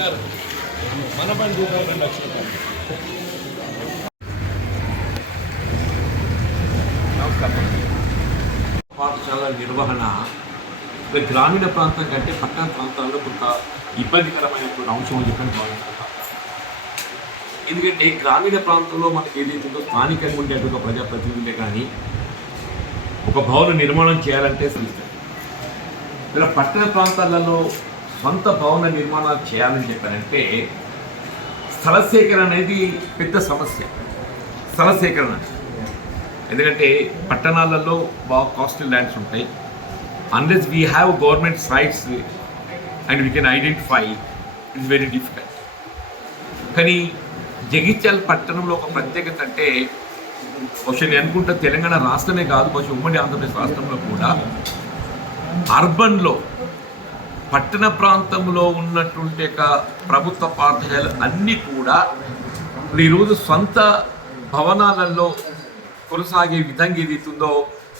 గారు మన బండి 2 లక్షల పాఠశాల నిర్వహణ గ్రామీణ ప్రాంతం కంటే పట్టణ ప్రాంతాల్లో కొంత ఇబ్బందికరమైనటువంటి అంశం అని చెప్పని భావిస్తున్నాం. ఎందుకంటే గ్రామీణ ప్రాంతంలో మనకి ఏదైతుందో స్థానికంగా ఉండేటువంటి ప్రజాప్రతినిధులే కానీ ఒక భవన నిర్మాణం చేయాలంటే శ్రమిస్తారు. ఇలా పట్టణ ప్రాంతాలలో సొంత భవన నిర్మాణాలు చేయాలని చెప్పారంటే స్థల సేకరణ అనేది పెద్ద సమస్య. స్థల సేకరణ ఎందుకంటే పట్టణాలలో బాగా కాస్ట్లీ ల్యాండ్స్ ఉంటాయి. Unless we have government rights and we can identify it's very difficult. కానీ జగిత్యాల పట్టణంలో ఒక ప్రత్యేకత అంటే బహుశా నేను అనుకుంటా తెలంగాణ రాష్ట్రమే కాదు, బహుశా ఉమ్మడి ఆంధ్రప్రదేశ్ రాష్ట్రంలో కూడా అర్బన్లో పట్టణ ప్రాంతంలో ఉన్నటువంటి ప్రభుత్వ పాఠశాలలు అన్నీ కూడా ఈరోజు సొంత భవనాలలో కొనసాగే విధంగా ఏదైతుందో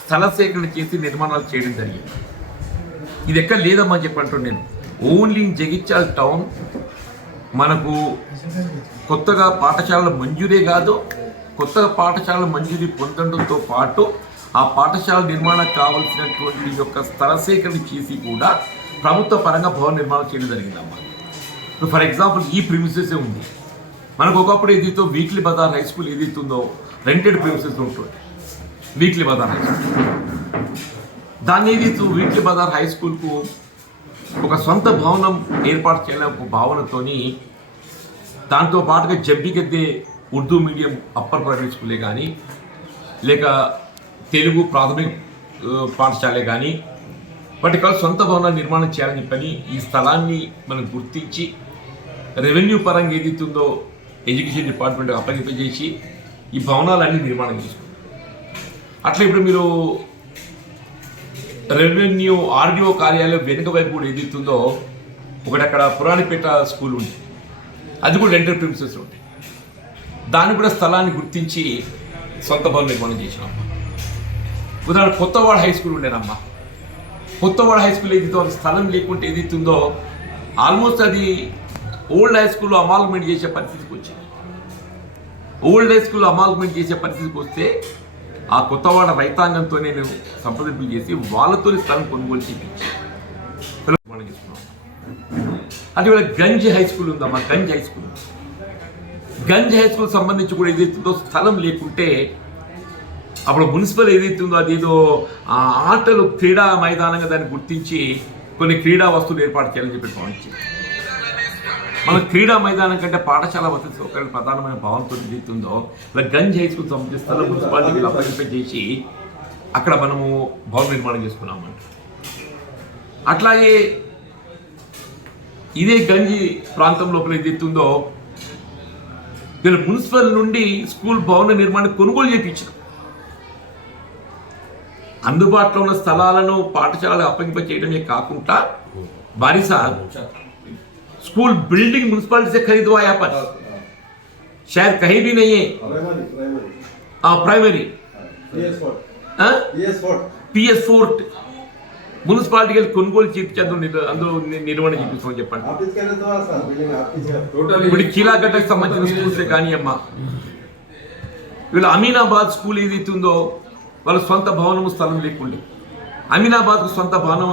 స్థల సేకరణ చేసి నిర్మాణాలు చేయడం జరిగింది. ఇది ఎక్కడ లేదమ్మా చెప్పంటాను నేను. ఓన్లీ ఇన్ జగిత్యాల టౌన్ మనకు కొత్తగా పాఠశాలల మంజూరే కాదు, కొత్తగా పాఠశాలల మంజూరీ పొందడంతో పాటు ఆ పాఠశాల నిర్మాణం కావాల్సినటువంటి యొక్క స్థల సేకరణ చేసి కూడా ప్రభుత్వ పరంగా భవన నిర్మాణం చేయడం జరిగిందమ్మా. ఇప్పుడు ఫర్ ఎగ్జాంపుల్ ఈ ప్రిమిసెస్ ఉంది. మనకు ఒకప్పుడు ఏదైతే వీక్లీ బజార్ హై స్కూల్ ఏదైతుందో రెంటెడ్ ప్రిమిసెస్ ఉంటుంది. వీక్లీ బజార్ హై స్కూల్ దాన్ని ఏదైతే వీక్లీ బజార్ హై స్కూల్కు ఒక సొంత భవనం ఏర్పాటు చేయాలని ఒక భావనతోని దాంతో పాటుగా జబ్బిగద్దే ఉర్దూ మీడియం అప్పర్ ప్రైమరీ స్కూలే కానీ లేక తెలుగు ప్రాథమిక పాఠశాలే కానీ వాటి కాదు సొంత భవనాలు నిర్మాణం చేయాలని చెప్పని ఈ స్థలాన్ని మనం గుర్తించి రెవెన్యూ పరంగా ఏదైతుందో ఎడ్యుకేషన్ డిపార్ట్మెంట్ అప్పగింపజేసి ఈ భవనాలన్నీ నిర్మాణం చేసుకుంటాం. అట్లా ఇప్పుడు మీరు రెవెన్యూ ఆర్డీఓ కార్యాలయం వెనుక వైపు కూడా ఏదైతుందో ఒకటి అక్కడ పురాణిపేట స్కూల్ ఉంది, అది కూడా రెంటెడ్ ప్రిమిసెస్ ఉంటాయి. దాన్ని కూడా స్థలాన్ని గుర్తించి సొంత భవనం నిర్మాణం చేసినాం. ఉదాహరణ కొత్తవాడ హై స్కూల్ ఉండేనమ్మా. కొత్తవాడ హై స్కూల్ ఏదైతే స్థలం లేకుంటే ఏదైతుందో ఆల్మోస్ట్ అది ఓల్డ్ హై స్కూల్లో అమాల్గమెంట్ చేసే పరిస్థితికి వచ్చింది. ఓల్డ్ హై స్కూల్లో అమాల్గమెంట్ చేసే పరిస్థితికి వస్తే ఆ కొత్తవాడ రైతాంగంతో నేను సంప్రదింపులు చేసి వాళ్ళతో స్థలం కొనుగోలు చేయించి నిర్మాణం చేస్తున్నాం. అంటే ఇవాళ గంజ్ హై స్కూల్ ఉందమ్మా. గంజ్ హై స్కూల్ సంబంధించి కూడా ఏదైతుందో స్థలం లేకుంటే అప్పుడు మున్సిపల్ ఏదైతుందో అదేదో ఆటలు క్రీడా మైదానంగా దాన్ని గుర్తించి కొన్ని క్రీడా వస్తువులు ఏర్పాటు చేయాలని చెప్పి భావించింది. మన క్రీడా మైదానం కంటే పాఠశాల వసతి సౌకర్యాలు ప్రధానమైన భావంతో ఏదైతుందో ఇలా గంజ్ హై స్కూల్ సంబంధించి స్థలం మున్సిపాలిటీకి అప్పగింపజేసి అక్కడ మనము భవన నిర్మాణం చేసుకున్నామంట. అట్లాగే ఇదే గంజి ప్రాంతం లోపల ఏదైతుందో వీళ్ళు మున్సిపల్ నుండి స్కూల్ భవన నిర్మాణం కొనుగోలు చేయించారు. అందుబాటులో ఉన్న స్థలాలను పాఠశాలకు అప్పగింప చేయడమే కాకుండా బారిసా स्कूल बिल्डिंग म्यूनसिपालिटी से खरीदवाया पर शायद कहीं भी नहीं है. प्राइमरी PS4 మున్సిపాలిటీకి కొనుగోలు చేయించదు అందులో నిర్వహణ చేపిస్తామని చెప్పండి. ఇప్పుడు కీలాగడ్డకు సంబంధించిన స్కూల్సే కానీ అమ్మా వీళ్ళు అమీనాబాద్ స్కూల్ ఏదైతే ఉందో వాళ్ళ సొంత భవనము స్థలం లేకుండే అమీనాబాద్కు సొంత భవన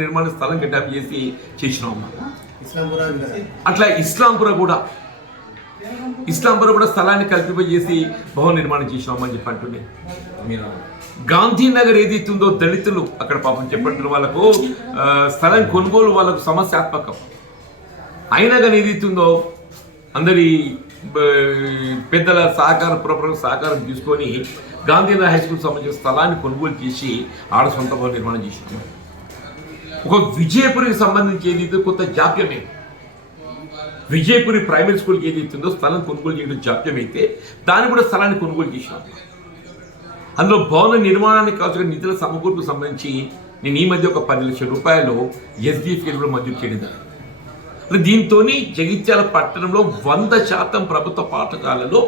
నిర్మాణ స్థలం కేటాయింపు చేసి చేసినాం. అట్లా ఇస్లాంపుర కూడా స్థలాన్ని కల్పింపజేసి భవన నిర్మాణం చేసినామని చెప్పి అంటుండే. గాంధీనగర్ ఏదైతుందో దళితులు అక్కడ పాపం చెప్పంటున్న వాళ్ళకు స్థలం కొనుగోలు వాళ్ళకు సమస్యాత్మకం అయినా కానీ ఏదైతుందో అందరి పెద్దల సహకారం తీసుకొని గాంధీనగర్ హై స్కూల్ సంబంధించిన స్థలాన్ని కొనుగోలు చేసి ఆడ సొంత భవన నిర్మాణం చేసినాము. ఒక విజయపురికి సంబంధించి ఏదైతే కొంత జాప్యమే, విజయపురి ప్రైమరీ స్కూల్కి ఏదైతుందో స్థలం కొనుగోలు చేయడం జాప్యమైతే దాన్ని కూడా స్థలాన్ని కొనుగోలు చేసినాం. అందులో భవన నిర్మాణానికి కావాల్సిన నిధుల సమకూర్పుకు సంబంధించి నేను ఈ మధ్య ఒక 10 లక్షల రూపాయలు SDFకి కూడా మంజూరు చేయడం జరిగింది. దీంతో జగిత్యాల పట్టణంలో 100% ప్రభుత్వ పాఠశాలలో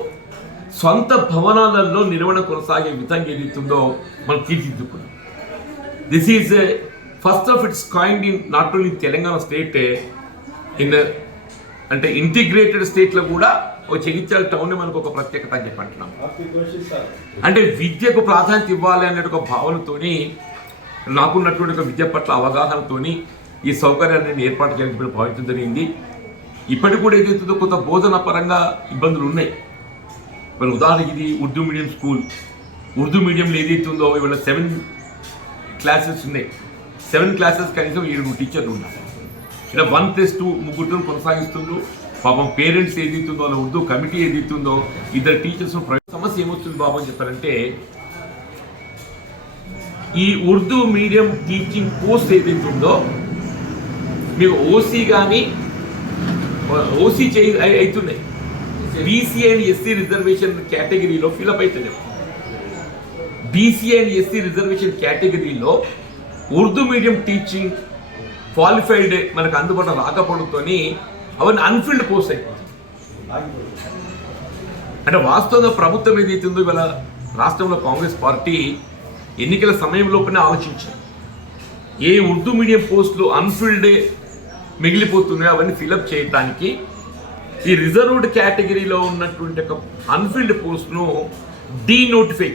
సొంత భవనాలలో నిర్వహణ కొనసాగే విధంగా ఏదైతుందో మనం తీర్చిదిద్దుకున్నాం. This is first of its kind in not only Telangana state అంటే ఇంటిగ్రేటెడ్ స్టేట్లో కూడా ఒక జగిత్యాల టౌన్ మనకు ఒక ప్రత్యేకత అని చెప్పి అంటున్నాం. అంటే విద్యకు ప్రాధాన్యత ఇవ్వాలి అనే ఒక భావనతోని నాకున్నటువంటి ఒక విద్య పట్ల అవగాహనతోని ఈ సౌకర్యాన్ని నేను ఏర్పాటు చేయాలని భావించడం జరిగింది. ఇప్పటికి కూడా ఏదైతుందో కొంత బోధన పరంగా ఇబ్బందులు ఉన్నాయి. మరి ఉదాహరణకి ఇది ఉర్దూ మీడియం స్కూల్. ఉర్దూ మీడియంలో ఏదైతుందో ఇవాళ 7 క్లాసెస్ ఉన్నాయి. 7 క్లాసెస్ కనీసం 7 టీచర్లు ఉన్నారు. ఇలా 1+2 ముగ్గురు కొనసాగిస్తుందో పాపం పేరెంట్స్ ఏదైతుందో వాళ్ళ ఉర్దూ కమిటీ ఏదైతుందో 2 టీచర్స్. సమస్య ఏమొస్తుంది బాబు అని చెప్పారంటే ఈ ఉర్దూ మీడియం టీచింగ్ పోస్ట్ ఏదైతుందో మీకు ఓసీ కానీ ఓసీ అవుతున్నాయి. బీసీ అండ్ ఎస్సీ రిజర్వేషన్ కేటగిరీలో ఫిలప్ అవుతున్నాయి. బీసీ అండ్ ఎస్సీ రిజర్వేషన్ కేటగిరీలో ఉర్దూ మీడియం టీచింగ్ క్వాలిఫైడ్ మనకు అందుబాటులో రాకపోవడంతో అవన్నీ అన్ఫిల్డ్ పోస్ట్ అయిపోతుంది. అంటే వాస్తవంగా ప్రభుత్వం ఏదైతుందో ఇవాళ రాష్ట్రంలో కాంగ్రెస్ పార్టీ ఎన్నికల సమయంలోపనే ఆలోచించారు. ఏ ఉర్దూ మీడియం పోస్టులు అన్ఫిల్డ్ మిగిలిపోతున్నాయో అవన్నీ ఫిలప్ చేయడానికి ఈ రిజర్వ్డ్ కేటగిరీలో ఉన్నటువంటి ఒక అన్ఫిల్డ్ పోస్ట్ను డీనోటిఫై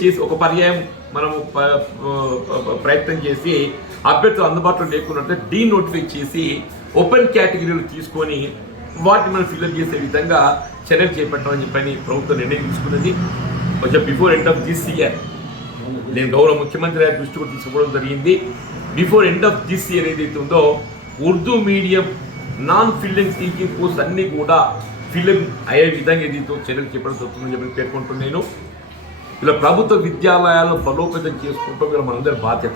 చేసి ఒక పర్యాయం మనము ప్రయత్నం చేసి అభ్యర్థులు అందుబాటులో లేకున్నట్టు డీనోటిఫై చేసి ఓపెన్ కేటగిరీలు తీసుకొని వాటిని మనం ఫిల్అప్ చేసే విధంగా చర్యలు చేపట్టామని చెప్పని ప్రభుత్వం నిర్ణయం తీసుకున్నది. కొంచెం before end of this year నేను గౌరవ ముఖ్యమంత్రి గారి దృష్టి కూడా తీసుకోవడం జరిగింది. Before end of this year ఏదైతే ఉందో Urdu medium non filling teaching course అన్నీ కూడా ఫిల్అప్ అయ్యే విధంగా ఏదైతే చర్యలు చేపట్టడం జరుగుతుందని చెప్పి పేర్కొంటున్నాను. ఇలా ప్రభుత్వ విద్యాలయాలను బలోపేతం చేసుకుంటూ ఇలా మనందరి బాధ్యత.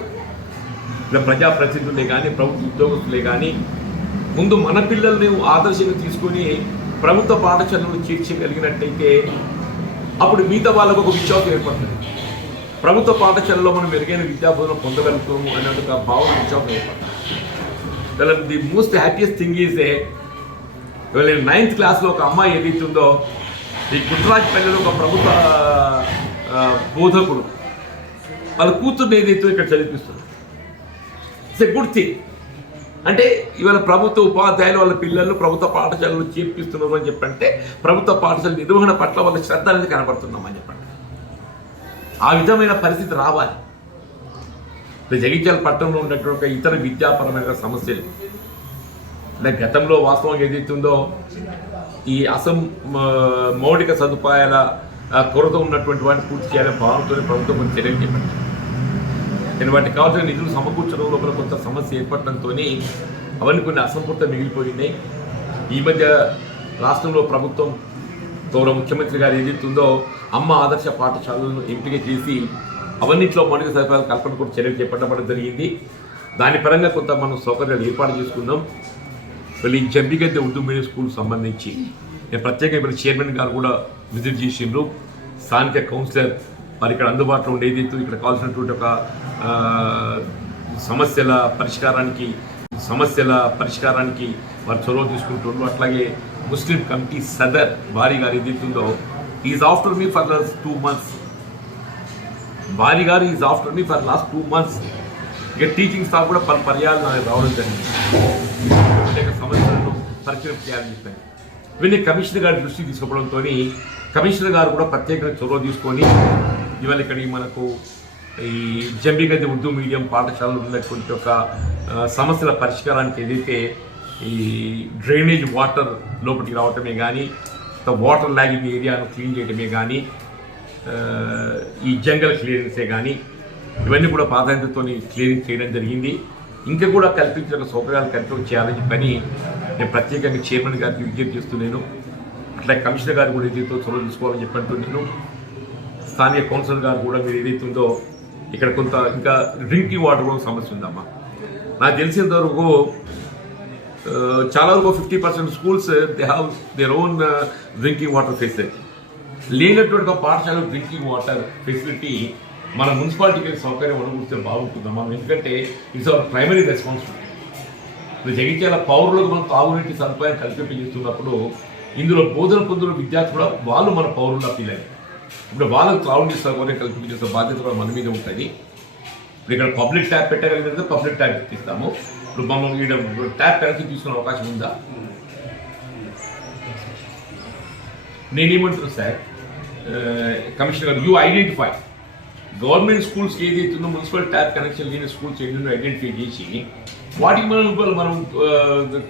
ఇలా ప్రజాప్రతినిధులే కానీ ప్రభుత్వ ఉద్యోగస్తులే కానీ ముందు మన పిల్లల్ని ఆదర్శంగా తీసుకొని ప్రభుత్వ పాఠశాలను చేర్చగలిగినట్టయితే అప్పుడు మిగతా వాళ్ళకు ఒక విశ్వాసం ఏర్పడుతుంది. ప్రభుత్వ పాఠశాలలో మనం మెరుగైన విద్యాబోధన పొందగలుగుతాము అనే ఒక భావన విశ్వాసం ఏర్పడుతుంది. ఇలా the most happiest thing is ఇవాళ 9th క్లాస్లో ఒక అమ్మాయి ఏదైతుందో ఈ గుట్రాజ్పల్లిలో ఒక ప్రభుత్వ బోధకుడు వాళ్ళ కూతుర్ని ఏదైతే ఇక్కడ చదివిపిస్తుంది. It's a good thing. అంటే ఇవాళ ప్రభుత్వ ఉపాధ్యాయులు వాళ్ళ పిల్లలు ప్రభుత్వ పాఠశాలలో చేర్పిస్తున్నారు అని చెప్పంటే ప్రభుత్వ పాఠశాల నిర్వహణ పట్ల వాళ్ళ శ్రద్ధ అనేది కనబడుతున్నామని చెప్పండి. ఆ విధమైన పరిస్థితి రావాలి. జగిత్యాల పట్టణంలో ఉన్నటువంటి ఇతర విద్యాపరమైన సమస్యలు అంటే గతంలో వాస్తవంగా ఏదైతుందో ఈ మౌలిక సదుపాయాల కొరత ఉన్నటువంటి వాటిని పూర్తి చేయాలని భావంతో ప్రభుత్వం కొంచెం చర్యలు చేపట్టింది. నేను వాటికి కావాల్సిన నిధులు సమకూర్చడం లోపల కొంత సమస్య ఏర్పడటంతో అవన్నీ కొన్ని అసంపూర్త మిగిలిపోయినాయి. ఈ మధ్య రాష్ట్రంలో ప్రభుత్వం గౌరవ ముఖ్యమంత్రి గారు ఏదైతుందో అమ్మ ఆదర్శ పాఠశాలను ఎంపిక చేసి అవన్నింటిలో మౌలిక సదుపాయాల కల్పన కూడా చర్యలు చేపట్టడం జరిగింది. దాని పరంగా కొంత మనం సౌకర్యాలు ఏర్పాటు చేసుకున్నాం. మళ్ళీ జంబిగద్దె ఉర్దూ మీడియం స్కూల్ సంబంధించి నేను ప్రత్యేకంగా ఇప్పుడు చైర్మన్ గారు కూడా విజిట్ చేసిండ్రు. స్థానిక కౌన్సిలర్ మరి ఇక్కడ అందుబాటులో ఉండేది ఇక్కడ కావాల్సినటువంటి ఒక సమస్యల పరిష్కారానికి వారు చొరవ తీసుకుంటున్నారు. అట్లాగే ముస్లిం కమిటీ సదర్ బారీ గారు ఏదైతుందో is after me for last 2 months. బారీ గారు is after me for last 2 months. ఇక టీచింగ్ స్టాఫ్ కూడా పర్యాలు రావడం జరిగింది. అనేక సమస్యలను పరిచయం చేయాలని చెప్పాను. ఇవన్నీ కమిషనర్ గారి దృష్టికి తీసుకోవడంతో కమిషనర్ గారు కూడా ప్రత్యేకంగా చొరవ తీసుకొని ఇవాళ ఇక్కడికి మనకు ఈ జంబిగద్దె ఉర్దూ మీడియం పాఠశాలలో ఉన్నటువంటి ఒక సమస్యల పరిష్కారానికి ఏదైతే ఈ డ్రైనేజ్ వాటర్ లోపలికి రావటమే కానీ వాటర్ లాగింగ్ ఏరియాను క్లీన్ చేయడమే కానీ ఈ జంగల్ క్లియరెన్సే కానీ ఇవన్నీ కూడా ప్రాధాన్యతతో క్లియరింగ్ చేయడం జరిగింది. ఇంకా కూడా కల్పించిన సౌకర్యాలు కల్పన చేయాలని చెప్పని నేను ప్రత్యేకంగా చైర్మన్ గారికి విజ్ఞప్తి చేస్తున్నాను. అట్లా కమిషనర్ గారు కూడా ఏదైతే చొరవ తీసుకోవాలని చెప్పంటూ నేను స్థానిక కౌన్సిలర్ గారు కూడా మీరు ఏదైతే ఉందో ఇక్కడ కొంత ఇంకా డ్రింకింగ్ వాటర్ కూడా సమస్య ఉందమ్మా. నాకు తెలిసినంత వరకు చాలా వరకు 50% schools they have their own drinking water facility. లేనటువంటి ఒక పాఠశాల డ్రింకింగ్ వాటర్ ఫెసిలిటీ మన మున్సిపాలిటీకి సౌకర్యం అనుకుంటే బాగుంటుందమ్మా. ఎందుకంటే ఇట్స్ అవర్ ప్రైమరీ రెస్పాన్సిబిలిటీ. ఇప్పుడు జగిత్యాల పౌరులకు మనం తాగునీటి సదుపాయం కల్పింపజేస్తున్నప్పుడు ఇందులో బోధన పొందుల విద్యార్థులు కూడా వాళ్ళు మన పౌరుల పిల్లలు. ఇప్పుడు వాళ్ళకు తాగునీటి సౌకర్యం కల్పించేసే బాధ్యత కూడా మన మీద ఉంటుంది. ఇప్పుడు ఇక్కడ పబ్లిక్ ట్యాప్ పెట్టగలిగితే పబ్లిక్ ట్యాప్ ఇస్తాము. ఇప్పుడు మనం ఇక్కడ ట్యాప్ కనెక్షన్ తీసుకునే అవకాశం ఉందా? నేనేమంటున్నాను సార్, కమిషనర్ గారు, యూ ఐడెంటిఫై గవర్నమెంట్ స్కూల్స్కి ఏదైతుందో మున్సిపల్ ట్యాప్ కనెక్షన్ లేని స్కూల్స్ ఎన్నో ఐడెంటిఫై చేసి వాటికి మనం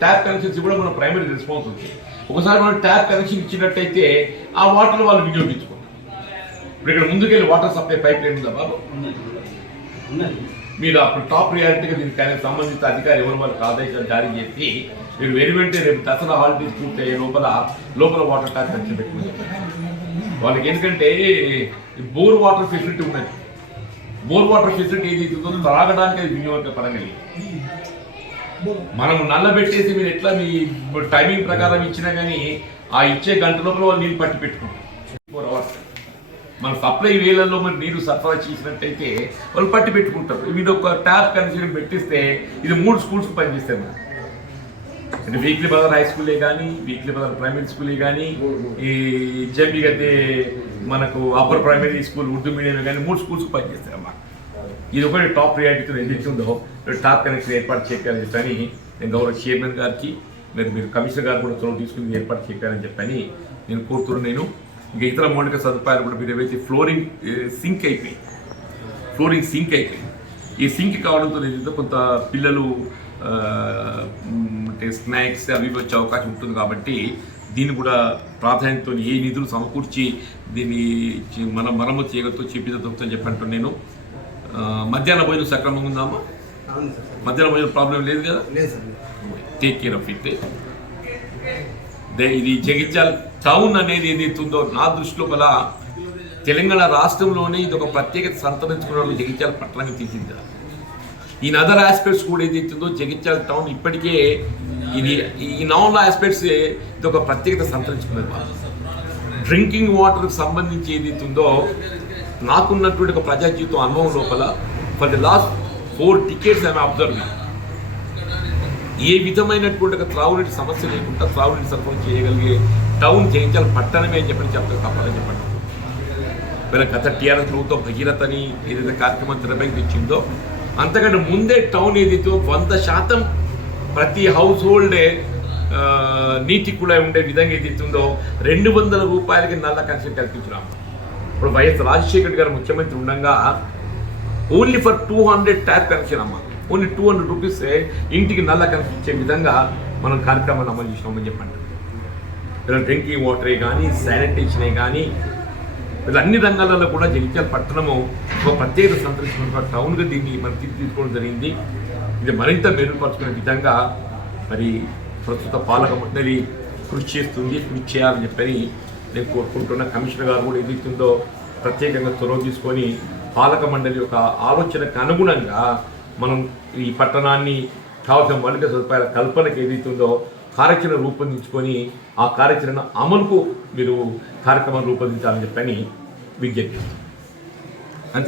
ట్యాప్ కనెక్షన్స్ ఇవ్వడం మన ప్రైమరీ రెస్పాన్సిబిలిటీ. ఒకసారి మనం ట్యాప్ కనెక్షన్ ఇచ్చినట్టయితే ఆ వాటర్ వాళ్ళు వినియోగించుకుంటారు. ఇప్పుడు ఇక్కడ ముందుకెళ్ళి వాటర్ సప్లై పైప్ లైన్ ఉందా బాబు? మీరు అప్పుడు టాప్ ప్రియారిటీగా దీనికి సంబంధిత అధికారి ఎవరు వాళ్ళకి ఆదేశాలు జారీ చేసి మీరు వెంటనే రేపు దసరా హాలిడేస్ పూర్తయ్యే లోపల వాటర్ ట్యాప్ కనెక్షన్ పెట్టుకుని వాళ్ళకి. ఎందుకంటే బోర్ వాటర్ ఫెసిలిటీ ఉన్నది. బోర్ వాటర్ ఫెసిలిటీ ఏది ఉందో తాగడానికి అది వినియోగపరంగా లేదు. మనం నల్లబెట్టేసి మీరు ఎట్లా మీ టైమింగ్ ప్రకారం ఇచ్చినా కానీ ఆ ఇచ్చే గంట లోపల వాళ్ళు నీళ్ళు పట్టి పెట్టుకుంటారు. 4 hours మన సప్లై వేలల్లో మరి నీరు సరఫరా చేసినట్టయితే వాళ్ళు పట్టి పెట్టుకుంటారు. ఇది ఒక ట్యాప్ కనెక్షన్ పెట్టిస్తే ఇది 3 స్కూల్స్ పనిచేస్తాయి. మనం అంటే వీక్లీ బజార్ హై స్కూలే కానీ, వీక్లీ బజార్ ప్రైమరీ స్కూలే కానీ, ఈ జంబిగతే మనకు upper primary school Urdu medium కానీ 3 స్కూల్స్ పనిచేస్తాయి అన్నమాట. ఇది ఒకటి టాప్ ప్రియారిటీతో ఏదైతే ఉందో టాప్ కనెక్షన్ ఏర్పాటు చేయాలని చెప్పని నేను గౌరవ చైర్మన్ గారికి మీరు కమిషనర్ గారు కూడా చొరవ తీసుకుని ఏర్పాటు చేయాలని చెప్పని నేను కోరుతున్నాను. నేను ఇంకా ఇతర మౌలిక సదుపాయాలు కూడా మీరు ఏవైతే ఫ్లోరింగ్ సింక్ అయిపోయి ఈ సింక్ కావడంతో ఏదైతే కొంత పిల్లలు అంటే స్నాక్స్ అవి వచ్చే అవకాశం ఉంటుంది. కాబట్టి దీన్ని కూడా ప్రాధాన్యతతో ఏ నిధులు సమకూర్చి దీన్ని మనం మరమ్మతు చేయగలతో చేపించగలుగుతాం చెప్పంటూ నేను. మధ్యాహ్న భోజనం సక్రమంగా ఉందామా? మధ్యాహ్న భోజనం ప్రాబ్లం లేదు కదా? Take care of it. ఇది జగిత్యాల టౌన్ అనేది ఏదైతే ఉందో నా దృష్టిలో గల తెలంగాణ రాష్ట్రంలోనే ఇది ఒక ప్రత్యేకత సంతరించుకున్న జగిత్యాల పట్టణాన్ని తీసింది. ఇన్ అదర్ ఆస్పెక్ట్స్ కూడా ఏదైతుందో జగిత్యాల టౌన్ ఇప్పటికే ఈ నాన్ ఆస్పెక్ట్స్ ఇది ఒక ప్రత్యేకత సంతరించుకున్నది. డ్రింకింగ్ వాటర్కి సంబంధించి ఏదైతుందో నాకున్నటువంటి ఒక ప్రజా జీవితం అనుభవం లోపల for the last 4 decades I'm observing ఏ విధమైనటువంటి ఒక త్రాగునీటి సమస్య లేకుండా త్రాగునీటి సరఫరా చేయగలిగే టౌన్ జగిత్యాల పట్టణమే అని చెప్తారు తప్పని చెప్పండి. వీళ్ళ గత టీఆర్ఎస్ ప్రభుత్వం భగీరథ అని ఏదైతే కార్యక్రమం తెరపైకి తెచ్చిందో అంతకంటే ముందే టౌన్ ఏదైతే 100% ప్రతి హౌస్ హోల్డే నీటి కూడా ఉండే విధంగా ఏదైతుందో 200 రూపాయలకి నల్ల కనెక్షన్ కల్పించినాము. ఇప్పుడు వైఎస్ రాజశేఖర్ గారు ముఖ్యమంత్రి ఉండగా ఓన్లీ ఫర్ 200 ట్యాప్ కనెక్షన్ అమ్మ, ఓన్లీ 200 రూపీస్ ఇంటికి నల్ల కనెక్షన్ ఇచ్చే విధంగా మనం కార్యక్రమాన్ని అమలు చేసినామని చెప్పండి. ఇలా డ్రింకింగ్ వాటరే కానీ, శానిటేషనే కానీ, ఇలా అన్ని రంగాలలో కూడా జగిత్యాల పట్టణము ఒక ప్రత్యేకత సంతరించుకున్న టౌన్గా దీన్ని మనం తీసుకోవడం జరిగింది. ఇది మరింత మెరుగుపరుచుకునే విధంగా మరి ప్రస్తుత పాలక మండలి కృషి చేయాలని చెప్పని నేను కోరుకుంటున్నా. కమిషనర్ గారు కూడా ఏదైతుందో ప్రత్యేకంగా చొరవ తీసుకొని పాలక మండలి యొక్క ఆలోచనకు అనుగుణంగా మనం ఈ పట్టణాన్ని కావాల్సిన మౌలిక సదుపాయాల కల్పనకు ఏదైతుందో కార్యాచరణ రూపొందించుకొని ఆ కార్యాచరణ అమలుకు మీరు కార్యక్రమం రూపొందించాలని చెప్పని విజ్ఞప్తి చేస్తాం.